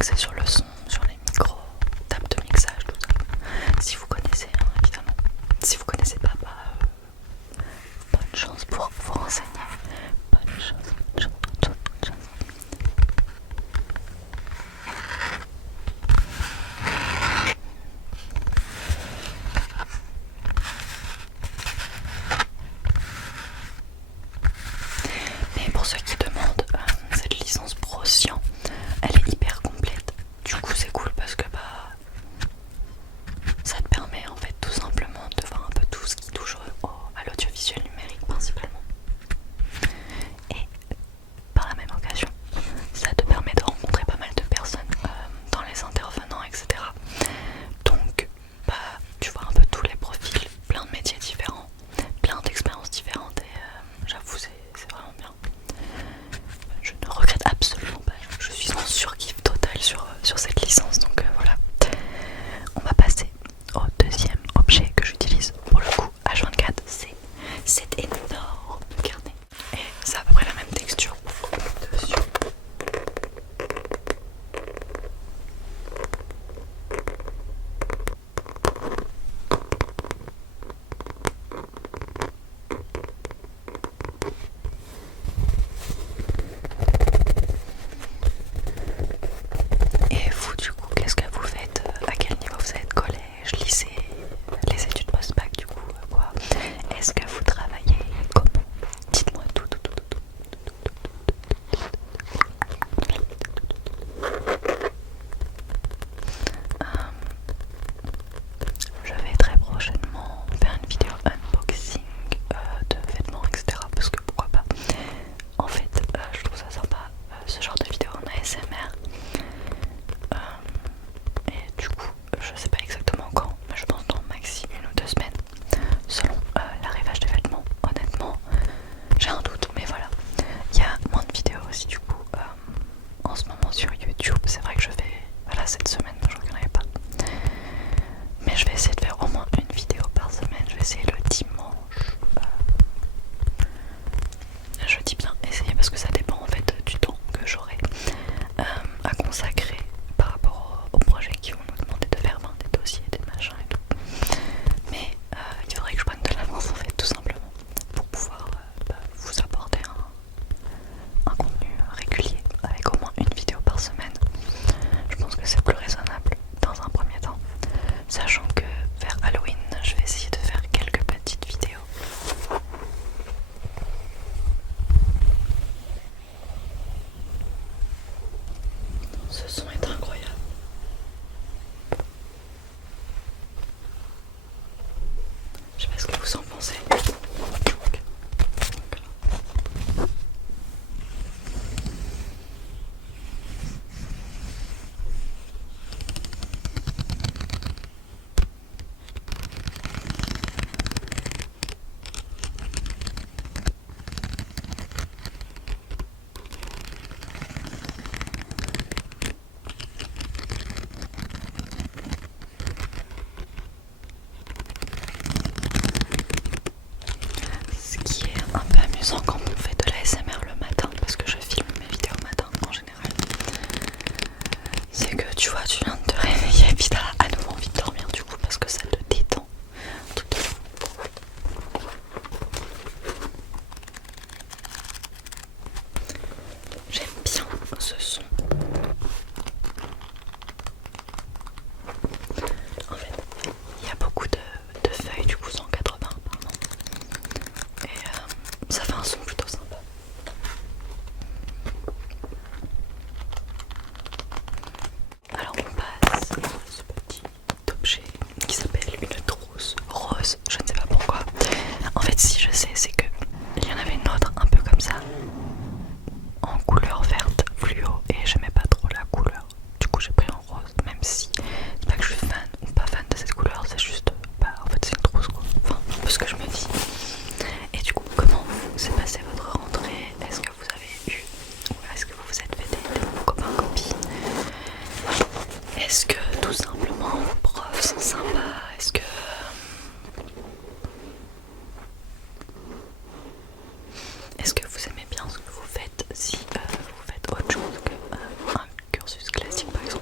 axé sur le son, sur les micros, table de mixage, tout ça. Si vous connaissez, hein, évidemment. Si vous connaissez pas, bonne chance pour vous renseigner. Bonne chance, bonne chance, bonne chance, bonne chance. Mais pour ceux qui demandent, cette licence Pro Cyan, elle est hyper complète. Du coup c'est cool parce que ça te permet en fait tout simplement de voir un peu tout ce qui touche à l'audiovisuel numérique principalement. Et par la même occasion, ça te permet de rencontrer pas mal de personnes dans les intervenants, etc. Donc tu vois un peu tous les profils, plein de métiers différents, plein d'expériences différentes et j'avoue c'est vraiment bien. Je ne regrette absolument pas, je suis en surkiff total sur cette licence, donc voilà. On va passer au deuxième objet que j'utilise pour le coup H24, c'est cet énorme carnet. Et c'est à peu près la même texture dessus. Et vous du coup, qu'est-ce que vous faites? À quel niveau vous êtes? Collège, lycée, les études post-bac du coup, quoi? Est-ce que vous travaillez? Comment? Dites-moi tout. Je vais très prochainement faire une vidéo unboxing de vêtements, etc. Parce que pourquoi pas. En fait, je trouve ça sympa, ce genre de vidéo en ASMR. Et du coup, je sais pas exactement quand, mais je pense dans maxi 1 ou 2 semaines, selon l'arrivage des vêtements. Honnêtement, j'ai un doute, mais voilà. Il y a moins de vidéos aussi du coup en ce moment sur YouTube. C'est vrai que je fais, voilà, cette semaine, je ne regarderai pas. Mais je vais essayer de faire au moins une vidéo par semaine. Je vais essayer le dimanche. Je dis bien essayer parce que ça dépend en fait du temps que j'aurai à consacrer par rapport aux projets qui vont nous demander de faire des dossiers, des machins et tout. Mais il faudrait que je prenne de l'avance en fait, tout simplement, pour pouvoir vous apporter un contenu régulier avec au moins une vidéo par semaine. Je pense que c'est plus raisonnable dans un premier temps, sachant que vers Halloween je vais essayer de faire quelques petites vidéos. Ce son est incroyable. Je sais pas ce que vous en pensez. Ce qui est un peu amusant quand on fait de l'ASMR le matin, parce que je filme mes vidéos le matin en général, c'est que tu vois, tu viens de te réveiller et puis t'as à nouveau envie de dormir du coup parce que ça te détend tout à fait. J'aime bien ce son. En fait, il y a beaucoup de feuilles, du coup 180 pardon. Et ça fait un son plutôt sympa. Alors on passe à ce petit objet qui s'appelle une trousse rose. Je ne sais pas pourquoi. En fait si je sais, c'est que il y en avait une autre un peu comme ça, en couleur verte fluo, et j'aimais pas trop la couleur. Du coup j'ai pris en rose, même si c'est pas que je suis fan ou pas fan de cette couleur, c'est juste, en fait c'est une trousse quoi. Enfin, un peu ce que je me dis. Et du coup, comment s'est passée votre rentrée? Est-ce que vous avez eu, ou est-ce que vous vous êtes fait des copains, copines? Est-ce que tout simplement vos profs sont sympas? Est-ce que vous aimez bien ce que vous faites? Si vous faites autre chose qu'un cursus classique par exemple?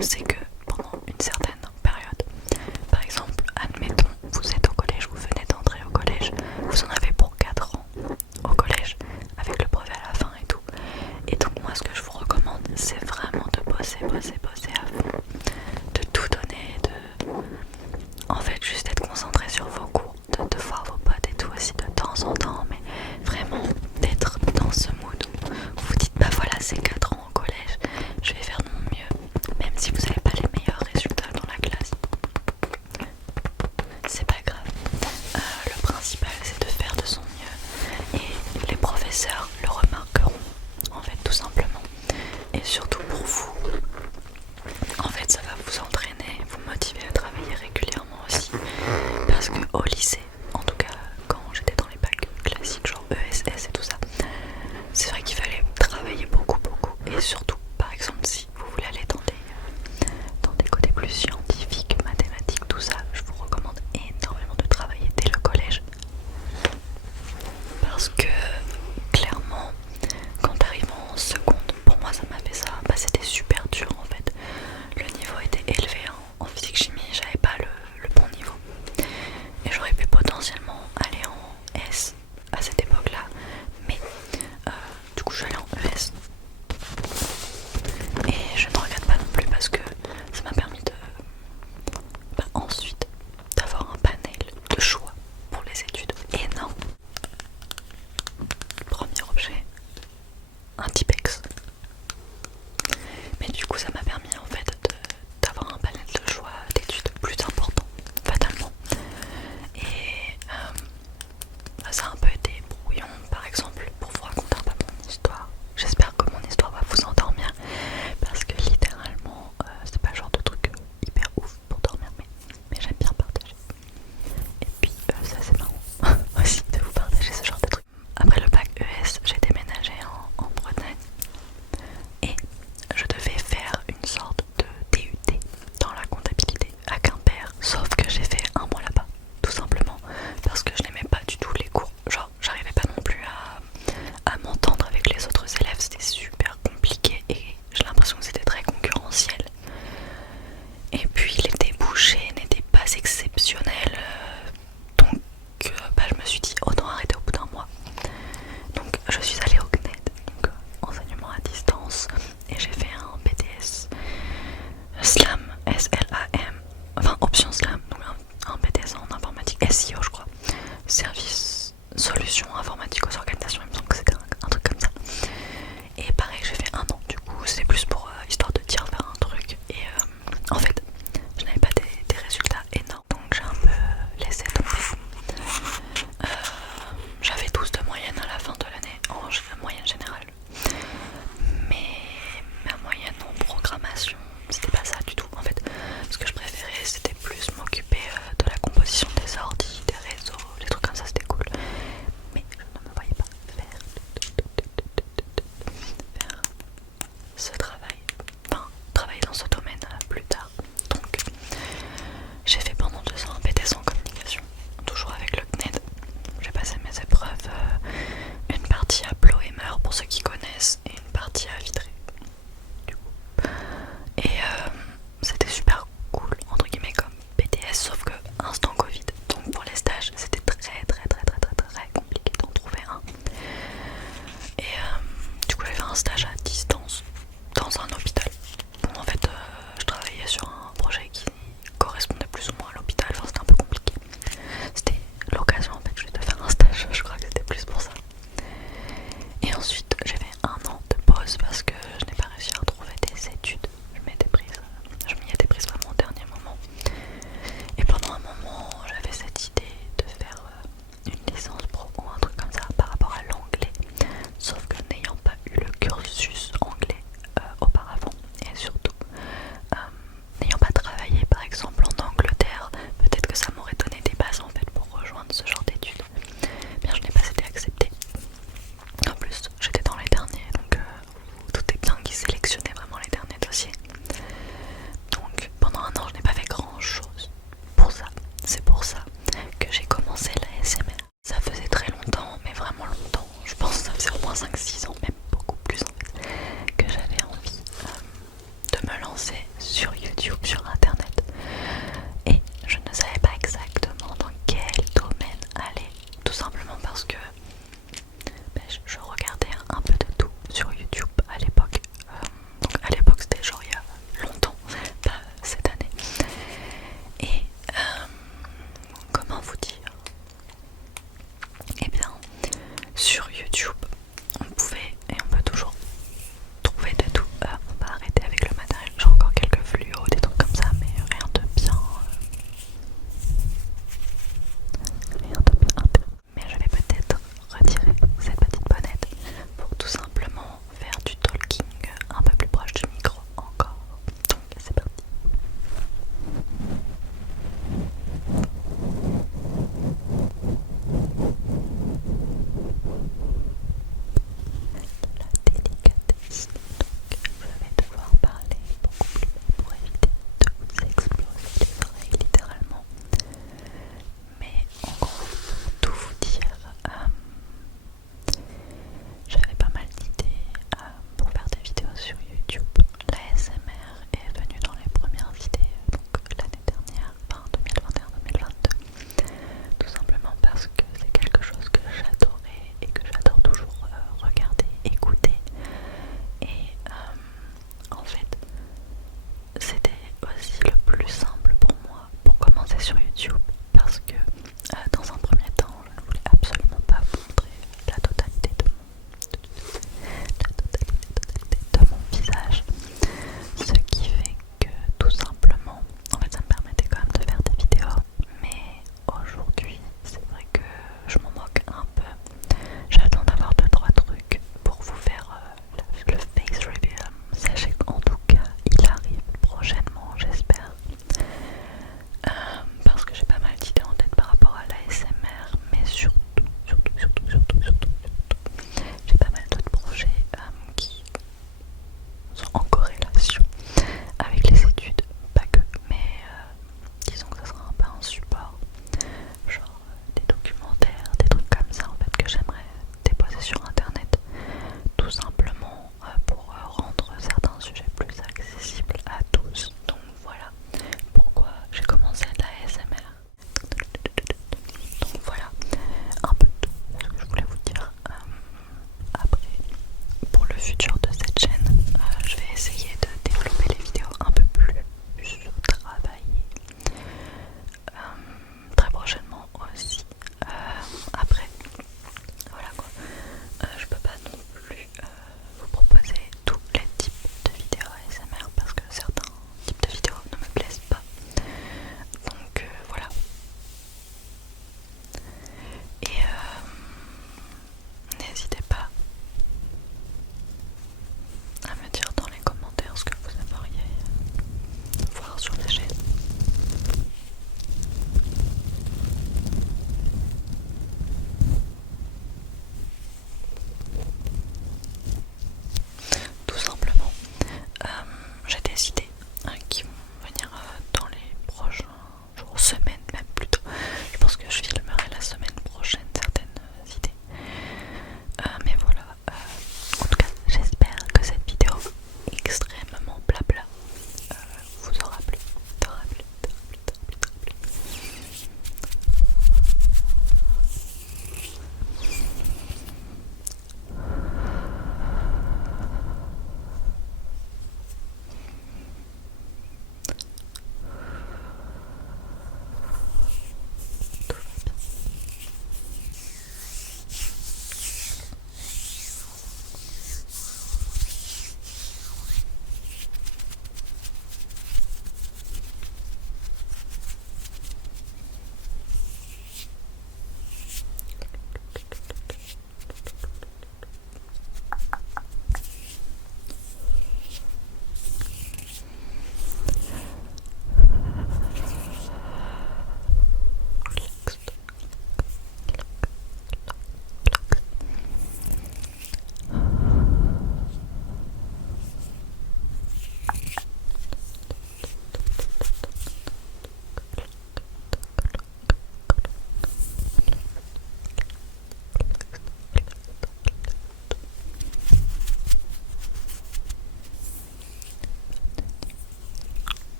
c'est que pendant une certaine période, par exemple, admettons, vous êtes au collège, vous venez d'entrer au collège, vous en avez pour 4 ans au collège, avec le brevet à la fin et tout. Et donc moi ce que je vous recommande, c'est vraiment de bosser à fond, de tout donner, en fait juste être concentré sur vos cours, de voir vos potes et tout aussi de temps en temps, mais vraiment d'être dans ce mood où vous vous dites bah voilà c'est 4 ans au collège, je vais faire de mon mieux, même si vous n'avez pas les meilleurs résultats dans la classe, c'est pas grave. Le principal c'est de faire de son mieux et les professeurs le remarqueront en fait tout simplement, et surtout pour vous, en fait ça va vous entraîner, vous motiver à travailler régulièrement aussi, parce que au lycée, en tout cas quand j'étais dans les bacs classiques genre ESS et tout ça, c'est vrai qu'il fallait travailler beaucoup et surtout par exemple si vous voulez aller dans des côtés plus scientifiques, mathématiques, tout ça, je vous recommande énormément de travailler dès le collège, parce que clairement quand t'arrives en seconde, pour moi ça m'a fait ça, bah c'était super dur en fait, le niveau était élevé en physique chimie, j'avais pas le bon niveau et j'aurais pu potentiellement aller en S à cette époque là, mais du coup je suis allée en ES et je ne regrette pas non plus parce que ça m'a permis de ensuite d'avoir un panel de choix pour les études énorme. Premier objet, un Tipex. Mais du coup ça m'a permis en fait d'avoir un panel de choix d'études plus important, fatalement. Et ça a un peu été brouillon par exemple pour vous raconter un peu mon histoire. J'espère que mon histoire va vous endormir parce que littéralement c'est pas le genre de truc hyper ouf pour dormir, mais j'aime bien partager. Et puis ça c'est marrant aussi de vous partager ce genre de trucs. Après le bac ES, j'ai déménagé en Bretagne et je devais faire une sorte de DUT dans la comptabilité à Quimper, sauf que j'ai fait un mois là-bas, tout simplement parce que je n'aimais pas du tout les cours, genre j'arrivais pas non plus à m'entendre avec les autres élèves, c'était super compliqué et j'ai l'impression que c'était très concurrentiel. Et puis les débouchés n'étaient pas exceptionnels, donc bah, je me suis dit autant arrêter au bout d'un mois. Donc je suis allée au CNED, donc enseignement à distance, et j'ai fait un BTS SLAM, SLAM, enfin option SLAM, donc un BTS en informatique, SEO je crois, service solutions informatique aux organisations, il me semble que c'était un truc comme ça. Et pareil j'ai fait un an, du coup c'était plus pour histoire de dire faire un truc, et en fait je n'avais pas des résultats énormes, donc j'ai un peu laissé tomber. J'avais 12 de moyenne à la fin de l'année en moyenne générale, mais ma moyenne en programmation c'était pas ça du tout. En fait ce que je préférais c'était plus m'occuper de la composition des ordi, des réseaux, les trucs comme ça, c'était cool, mais je ne me voyais pas faire ce travail, enfin travailler dans ce domaine plus tard. Donc j'ai fait pendant 2 ans un BTS en communication, toujours avec le CNED. J'ai passé mes épreuves, une partie à Ploemeur pour ceux qui connaissent et une partie à Vitré du coup. Et c'était super cool entre guillemets comme BTS, sauf que instant Covid, donc pour les stages c'était très compliqué d'en trouver un. Et du coup j'ai fait un stage à distance dans un hôpital. Bon, en fait je travaillais sur un projet qui correspondait plus ou moins à l'hôpital, enfin c'était un peu compliqué. C'était l'occasion en fait juste de faire un stage, je crois que c'était plus pour ça. Et ensuite j'ai fait un an de pause parce que je n'ai pas réussi à retrouver des études. Je m'y étais prise vraiment au dernier moment. Et pendant un moment j'avais cette idée de faire une licence pro ou un truc comme ça par rapport à l'anglais. Sauf que n'ayant pas eu le cursus anglais auparavant, et surtout n'ayant pas travaillé par exemple en Angleterre, peut-être que ça m'aurait donné des bases en fait pour rejoindre ce genre d'études. Bien je n'ai pas été acceptée. En plus j'étais dans les derniers, donc tout est bien qui sélectionnait vraiment les derniers dossiers. Donc pendant un an je n'ai pas fait grand chose pour ça. C'est pour ça que j'ai commencé la SMR. Ça faisait très longtemps, mais vraiment longtemps, je pense que ça faisait au moins 5-6 ans, même beaucoup plus en fait, que j'avais envie de me lancer